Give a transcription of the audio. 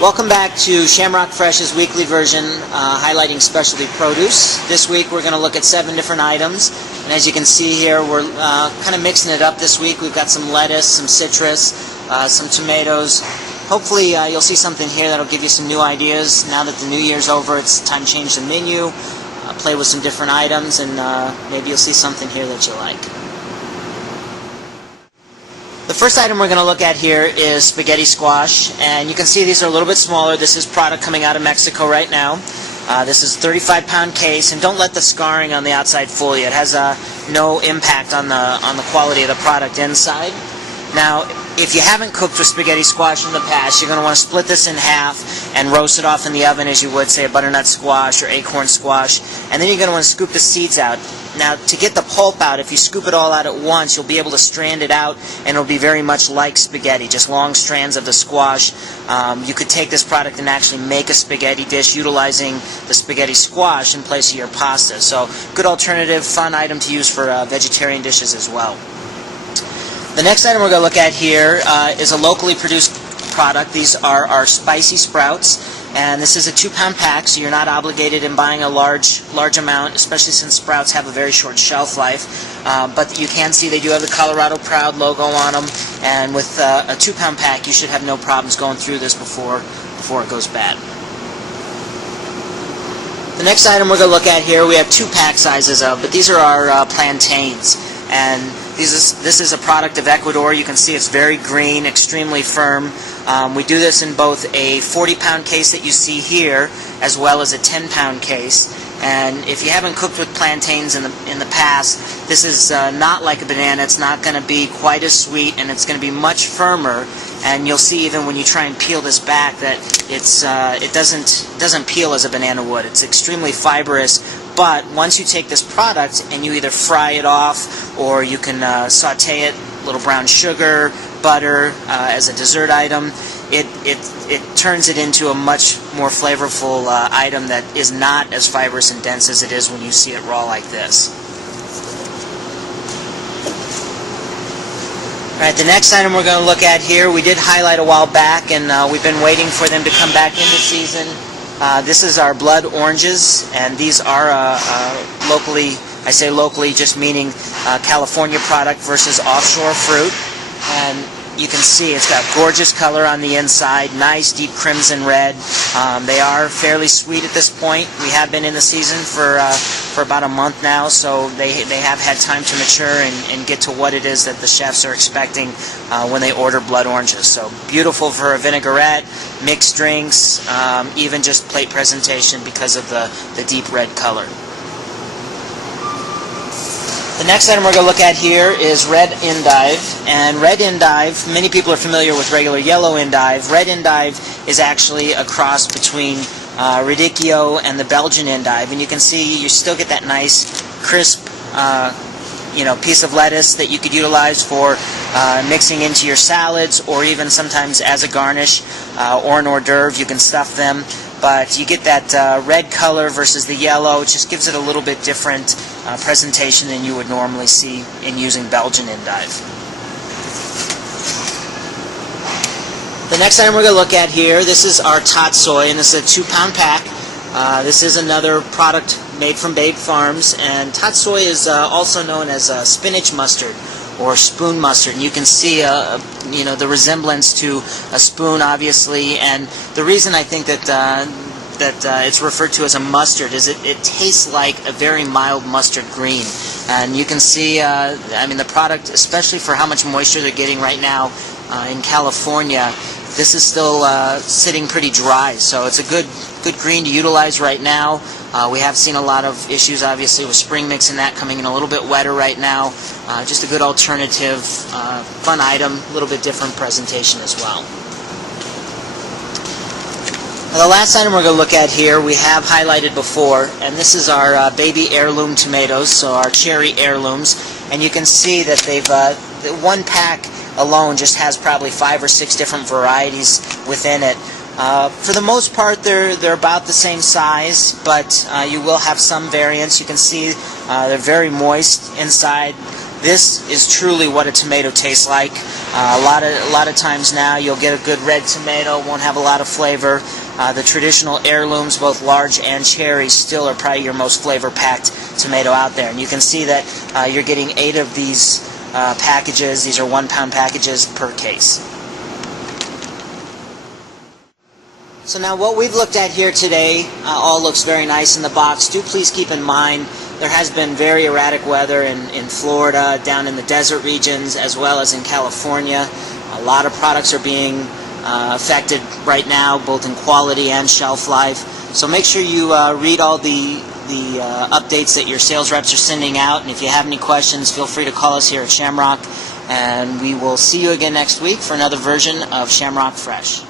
Welcome back to Shamrock Fresh's weekly version highlighting specialty produce. This week we're going to look at 7 different items, and as you can see here we're kind of mixing it up this week. We've got some lettuce, some citrus, some tomatoes. Hopefully you'll see something here that'll give you some new ideas. Now that the new year's over, it's time to change the menu, play with some different items, and maybe you'll see something here that you like. The first item we're going to look at here is spaghetti squash, and you can see these are a little bit smaller. This is product coming out of Mexico right now. This is a 35-pound case, and don't let the scarring on the outside fool you. It has no impact on the quality of the product inside. Now, if you haven't cooked with spaghetti squash in the past, you're going to want to split this in half and roast it off in the oven as you would, say, a butternut squash or acorn squash, and then you're going to want to scoop the seeds out. Now, to get the pulp out, if you scoop it all out at once, you'll be able to strand it out, and it'll be very much like spaghetti, just long strands of the squash. You could take this product and actually make a spaghetti dish utilizing the spaghetti squash in place of your pasta. So, good alternative, fun item to use for vegetarian dishes as well. The next item we're going to look at here is a locally produced product. These are our spicy sprouts, and this is a 2-pound pack, so you're not obligated in buying a large amount, especially since sprouts have a very short shelf life. But you can see they do have the Colorado Proud logo on them, and with a 2-pound pack you should have no problems going through this before it goes bad. The next item we're going to look at here, we have 2 pack sizes of, but these are our plantains. And this is a product of Ecuador. You can see it's very green, extremely firm. We do this in both a 40-pound case that you see here, as well as a 10-pound case. And if you haven't cooked with plantains in the past, this is not like a banana. It's not going to be quite as sweet, and it's going to be much firmer. And you'll see even when you try and peel this back that it doesn't peel as a banana would. It's extremely fibrous. But once you take this product and you either fry it off, or you can saute it, a little brown sugar, butter as a dessert item, it turns it into a much more flavorful item that is not as fibrous and dense as it is when you see it raw like this. Alright, the next item we're going to look at here, we did highlight a while back, and we've been waiting for them to come back into season. This is our blood oranges, and these are locally, I say locally just meaning California product versus offshore fruit. And you can see it's got gorgeous color on the inside, nice deep crimson red. They are fairly sweet at this point. We have been in the season for about a month now, so they have had time to mature and get to what it is that the chefs are expecting when they order blood oranges. So beautiful for a vinaigrette, mixed drinks, even just plate presentation because of the deep red color. The next item we're going to look at here is red endive, and red endive, many people are familiar with regular yellow endive. Red endive is actually a cross between radicchio and the Belgian endive, and you can see you still get that nice crisp piece of lettuce that you could utilize for mixing into your salads, or even sometimes as a garnish or an hors d'oeuvre. You can stuff them. But you get that red color versus the yellow. It just gives it a little bit different presentation than you would normally see in using Belgian endive. The next item we're going to look at here, this is our Tatsoi, and this is a 2-pound pack. This is another product made from Babe Farms, and Tatsoi is also known as spinach mustard or spoon mustard, and you can see the resemblance to a spoon, obviously. And the reason I think that it's referred to as a mustard is it tastes like a very mild mustard green. And you can see, the product, especially for how much moisture they're getting right now in California, this is still sitting pretty dry. So it's a good green to utilize right now. We have seen a lot of issues, obviously, with spring mix and that coming in a little bit wetter right now. Just a good alternative, fun item, a little bit different presentation as well. Now, the last item we're going to look at here, we have highlighted before, and this is our baby heirloom tomatoes, so our cherry heirlooms. And you can see that they've, one pack alone just has probably 5 or 6 different varieties within it. For the most part, they're about the same size, but you will have some variance. You can see they're very moist inside. This is truly what a tomato tastes like. A lot of times now you'll get a good red tomato, won't have a lot of flavor. The traditional heirlooms, both large and cherry, still are probably your most flavor-packed tomato out there. And you can see that you're getting 8 of these packages. These are 1-pound packages per case. So now what we've looked at here today all looks very nice in the box. Do please keep in mind there has been very erratic weather in Florida, down in the desert regions, as well as in California. A lot of products are being affected right now, both in quality and shelf life. So make sure you read all the updates that your sales reps are sending out. And if you have any questions, feel free to call us here at Shamrock. And we will see you again next week for another version of Shamrock Fresh.